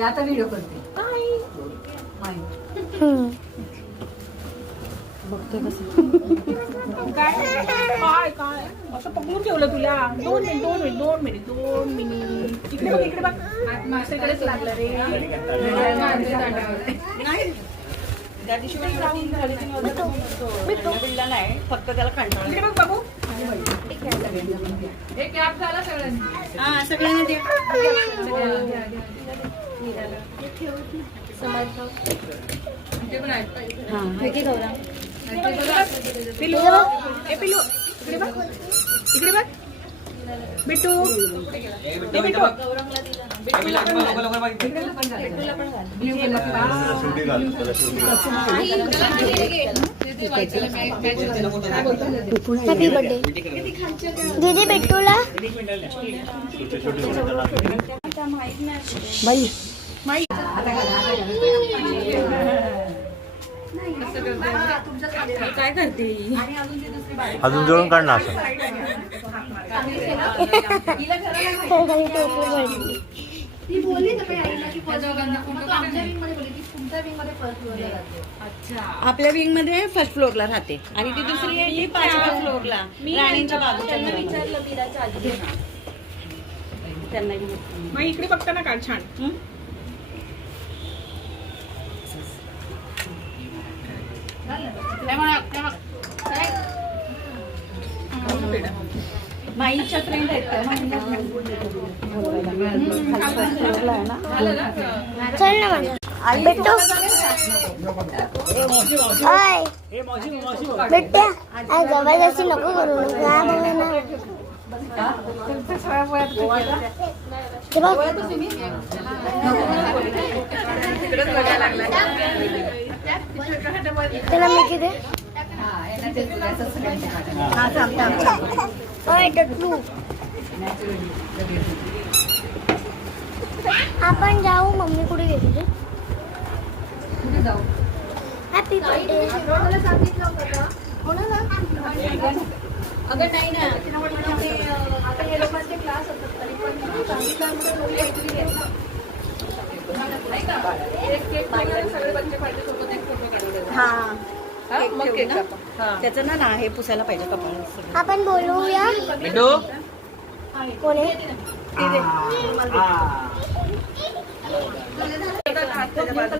आता व्हिडिओ करते बघतोय कसं काय काय असं पकडून ठेवलं तुला. 2 मिनिट इकडे बघ मासेकडेच लागलं रे. त्या दिवशी बिल्ला नाही, फक्त त्याला कंटाळा. इकडे बघ बघू. एक कॅप झाला सगळ्यांनी. हा सगळ्यांना दे. ते पण आहेत. पिलू ए पिलू इकडे बघ बिट्टू ए बिट्टू हॅपी बर्थडे दीदी बिट्टूला. बाई काय करते. अजून जळून काढ ना असं. ती बोलली तर आईला की आमच्या विंग मध्ये बोलली की तुमच्या विंग मध्ये फर्स्ट फ्लोअरला जाते. अच्छा आपल्या विंग मध्ये फर्स्ट फ्लोअरला राहते आणि ती दुसरी आहे ती 5व्या फ्लोअरला राणींच्या बाजूच्या. त्यांना विचारलं बिराच्या आधी त्यांना मग इकडे बघताना काढ छान. माईच्या फ्रेंड आहेत त्या. चल ना मला बिट्टू. ओय बिट्ट्या आज जबरदस्ती नको करू ना बघ. त्याला मी किती आपण जाऊ. मम्मी कुठे गेली रे? Happy birthday. अगं नाही ना, आता हे लोकांचे क्लास असतात तरी पण सगळे बच्चे पाहिजे सोबत एक फोटो काढून देतात. हा मग केक कापा. त्याचं ना हे पुसायला पाहिजे कपाळ. आपण बोलूया. कोण आहे?